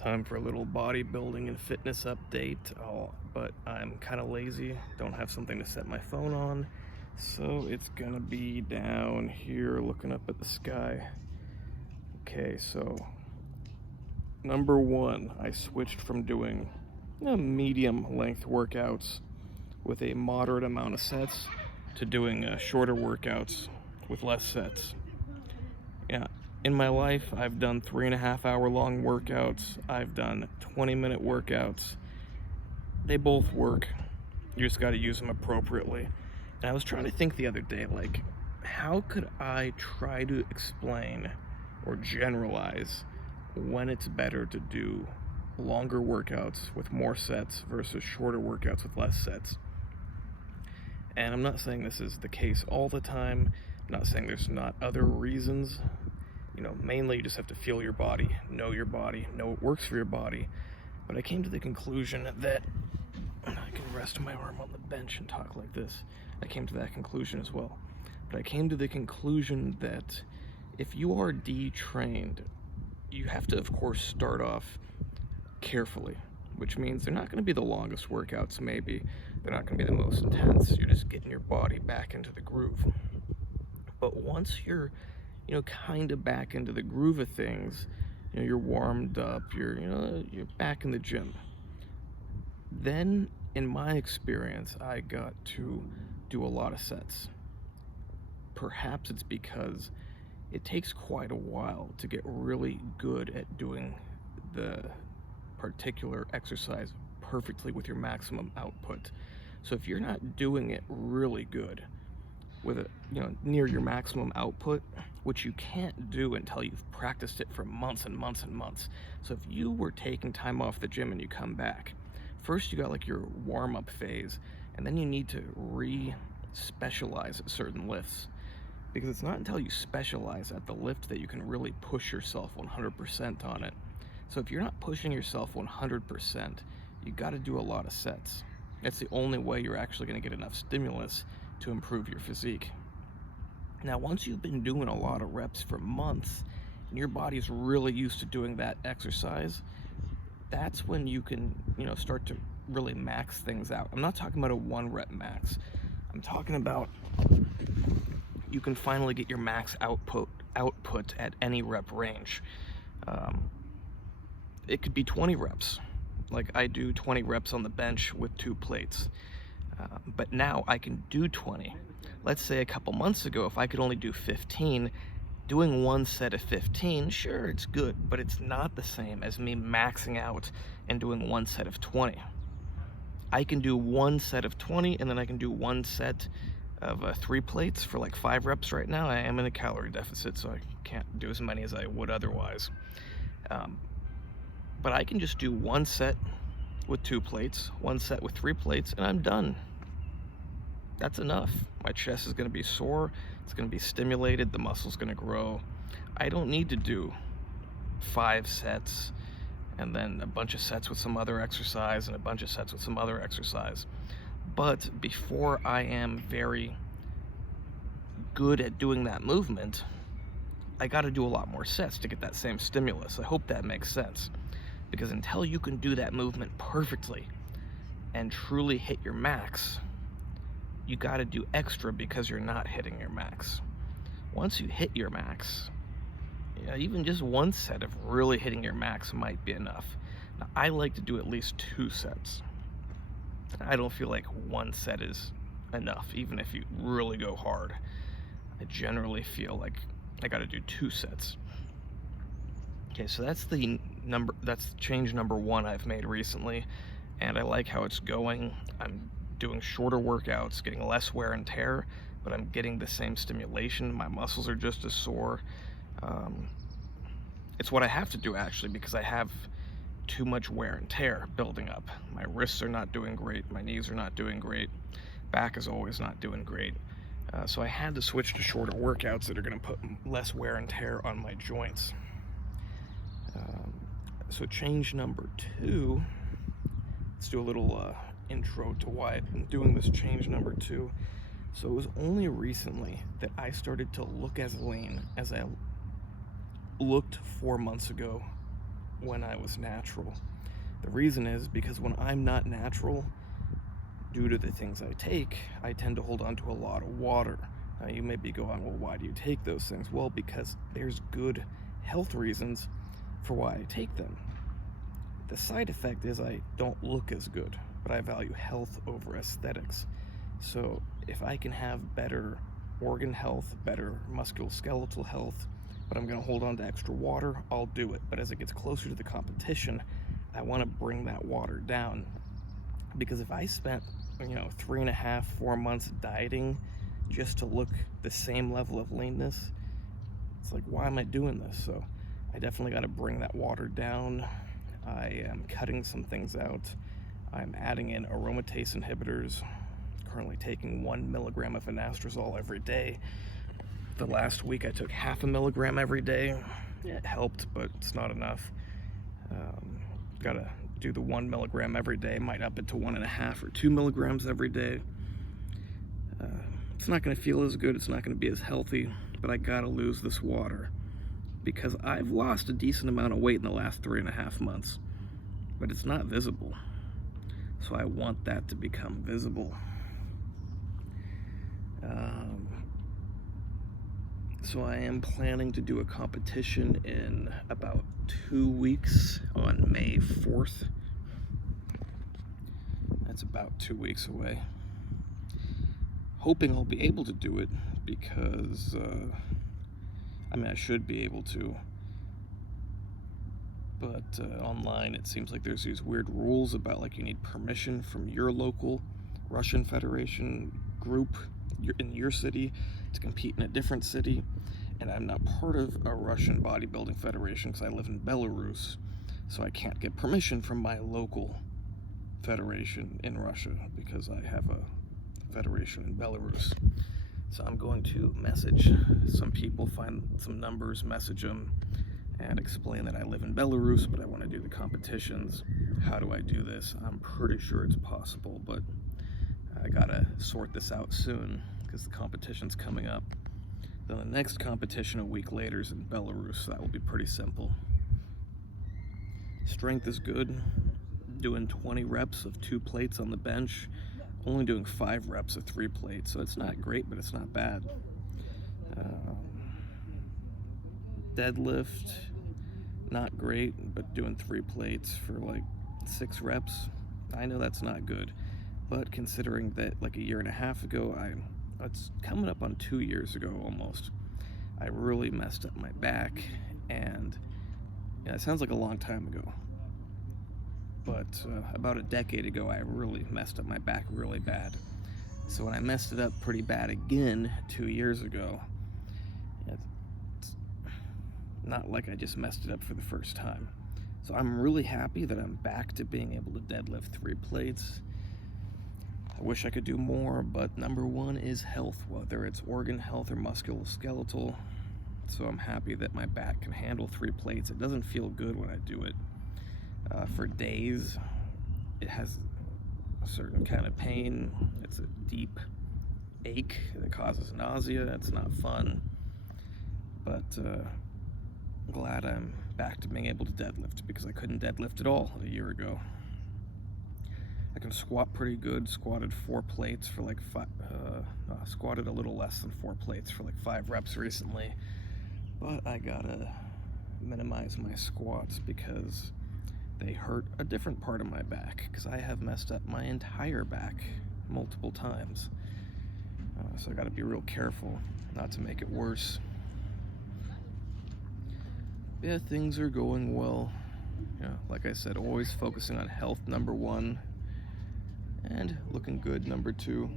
Time for a little bodybuilding and fitness update, but I'm kind of lazy, don't have something to set my phone on, so it's gonna be down here looking up at the sky. Okay, so number one, I switched from doing medium length workouts with a moderate amount of sets to doing shorter workouts with less sets. Yeah, in my life, I've done 3.5 hour long workouts. I've done 20-minute workouts. They both work. You just got to use them appropriately. And I was trying to think the other day, like, how could I try to explain or generalize when it's better to do longer workouts with more sets versus shorter workouts with less sets? And I'm not saying this is the case all the time. I'm not saying there's not other reasons. Mainly you just have to feel your body, know what works for your body. But I came to the conclusion that I can rest my arm on the bench and talk like this. I came to that conclusion as well. But I came to the conclusion that if you are detrained, you have to, of course, start off carefully, which means they're not going to be the longest workouts, maybe. They're not going to be the most intense. You're just getting your body back into the groove. But once you're kind of back into the groove of things, you're warmed up, you're back in the gym. Then, in my experience, I got to do a lot of sets. Perhaps it's because it takes quite a while to get really good at doing the particular exercise perfectly with your maximum output. So if you're not doing it really good with it, near your maximum output, which you can't do until you've practiced it for months and months and months. So if you were taking time off the gym and you come back, first you got like your warm-up phase, and then you need to re-specialize at certain lifts, because it's not until you specialize at the lift that you can really push yourself 100% on it. So if you're not pushing yourself 100%, you got to do a lot of sets. That's the only way you're actually going to get enough stimulus to improve your physique. Now, once you've been doing a lot of reps for months and your body's really used to doing that exercise, that's when you can, start to really max things out. I'm not talking about a 1-rep max. I'm talking about you can finally get your max output at any rep range. It could be 20 reps. Like I do 20 reps on the bench with 2 plates. But now I can do 20. Let's say a couple months ago, if I could only do 15, doing one set of 15, sure, it's good, but it's not the same as me maxing out and doing one set of 20. I can do one set of 20, and then I can do one set of 3 plates for like 5 reps right now. I am in a calorie deficit, so I can't do as many as I would otherwise. But I can just do one set with 2 plates, one set with 3 plates, and I'm done. That's enough. My chest is going to be sore, it's going to be stimulated, the muscle's going to grow. I don't need to do 5 sets and then a bunch of sets with some other exercise and a bunch of sets with some other exercise. But before I am very good at doing that movement, I got to do a lot more sets to get that same stimulus. I hope that makes sense. Because until you can do that movement perfectly and truly hit your max, you got to do extra because you're not hitting your max. Once you hit your max, even just one set of really hitting your max might be enough. Now, I like to do at least 2 sets. I don't feel like one set is enough, even if you really go hard. I generally feel like I got to do 2 sets. Okay, so that's change number 1 I've made recently, and I like how it's going. I'm doing shorter workouts, getting less wear and tear, but I'm getting the same stimulation. My muscles are just as sore. It's what I have to do, actually, because I have too much wear and tear building up. My wrists are not doing great, my knees are not doing great, back is always not doing great. So I had to switch to shorter workouts that are going to put less wear and tear on my joints. So change number 2, let's do a little intro to why I'm doing this change number 2. So it was only recently that I started to look as lean as I looked 4 months ago when I was natural. The reason is because when I'm not natural, due to the things I take, I tend to hold on to a lot of water. Now you may be going, well, why do you take those things? Well, because there's good health reasons for why I take them. The side effect is I don't look as good, but I value health over aesthetics. So if I can have better organ health, better musculoskeletal health, but I'm going to hold on to extra water, I'll do it. But as it gets closer to the competition, I want to bring that water down. Because if I spent, 3.5, 4 months dieting just to look the same level of leanness, it's like, why am I doing this? So I definitely got to bring that water down. I am cutting some things out. I'm adding in aromatase inhibitors, currently taking 1 milligram of anastrozole every day. The last week I took 0.5 milligram every day. It helped, but it's not enough. Gotta do the 1 milligram every day, might up it to 1.5 or 2 milligrams every day. It's not gonna feel as good, it's not gonna be as healthy, but I gotta lose this water because I've lost a decent amount of weight in the last 3.5 months, but it's not visible. So I want that to become visible. So I am planning to do a competition in about 2 weeks on May 4th. That's about 2 weeks away. Hoping I'll be able to do it because, I should be able to. But online it seems like there's these weird rules about like you need permission from your local Russian Federation group in your city to compete in a different city, and I'm not part of a Russian bodybuilding federation because I live in Belarus, so I can't get permission from my local federation in Russia because I have a federation in Belarus. So I'm going to message some people, find some numbers, message them, and explain that I live in Belarus, but I want to do the competitions. How do I do this? I'm pretty sure it's possible, but I gotta sort this out soon because the competition's coming up. Then the next competition a week later is in Belarus, so that will be pretty simple. Strength is good. Doing 20 reps of 2 plates on the bench. Only doing 5 reps of 3 plates, so it's not great, but it's not bad. Deadlift, not great, but doing 3 plates for like 6 reps. I know that's not good, but considering that like a year and a half ago, it's coming up on 2 years ago almost, I really messed up my back, and it sounds like a long time ago, but about a decade ago, I really messed up my back really bad. So when I messed it up pretty bad again 2 years ago, it's not like I just messed it up for the first time. So I'm really happy that I'm back to being able to deadlift 3 plates. I wish I could do more, but number one is health, whether it's organ health or musculoskeletal. So I'm happy that my back can handle 3 plates. It doesn't feel good when I do it. For days, it has a certain kind of pain. It's a deep ache that causes nausea. It's not fun, but I'm glad I'm back to being able to deadlift because I couldn't deadlift at all a year ago. I can squat pretty good. Squatted 4 plates for like 5, squatted a little less than 4 plates for like 5 reps recently, but I gotta minimize my squats because they hurt a different part of my back because I have messed up my entire back multiple times. So I gotta be real careful not to make it worse. Yeah, things are going well. Like I said, always focusing on health, number 1, and looking good, number 2.